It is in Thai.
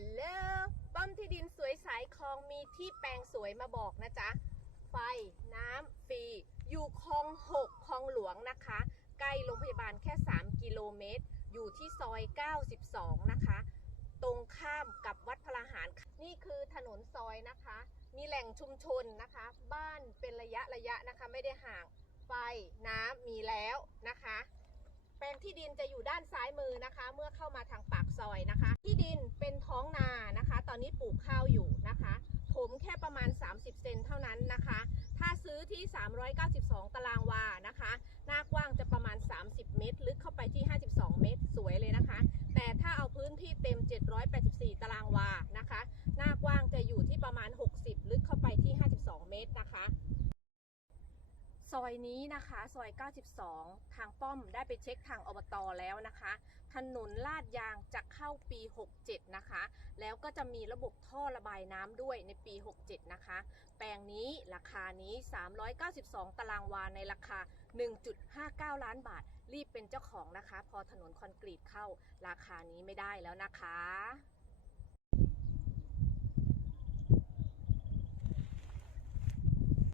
ลโหลป้อมที่ดินสวยสายคลองมีที่แปลงสวยมาบอกนะจ๊ะ ไฟน้ำฟรี อยู่คลอง 6 คลองหลวงนะคะ ใกล้โรงพยาบาลแค่ 3 กิโลเมตร อยู่ที่ซอย 92 นะคะ ตรงข้ามกับวัดพระหาร นี่คือถนนซอยนะคะ มีแหล่งชุมชนนะคะ บ้านเป็นระยะระยะนะคะ ไม่ได้ห่าง ไฟน้ำมีแล้วนะคะ แปลงที่ดินจะอยู่ด้านซ้ายมือนะคะ เมื่อเข้ามาทางปาก 390 เซนเท่านั้นนะคะ ถ้าซื้อที่ 392 ตารางวานะคะ หน้ากว้างจะประมาณ 30 เมตร ลึกเข้าไปที่ 52 เมตร สวยเลยนะคะ แต่ถ้าเอาพื้นที่เต็ม 784 ตารางวานะคะ หน้ากว้างจะอยู่ที่ประมาณ 60 ลึกเข้าไปที่ 52 เมตรนะคะซอยนี้นะคะ ซอย 92 ทางป้อมได้ไปเช็คทางอบตอแล้วนะคะ ถนนลาดยางจะเข้าปี 67 นะคะ แล้วก็จะมีระบบท่อระบายน้ำด้วยในปี 67 นะคะ แปลงนี้ราคานี้ 392 ตารางวาในราคา 1.59 ล้านบาท รีบเป็นเจ้าของนะคะ พอถนนคอนกรีตเข้าราคานี้ไม่ได้แล้วนะคะ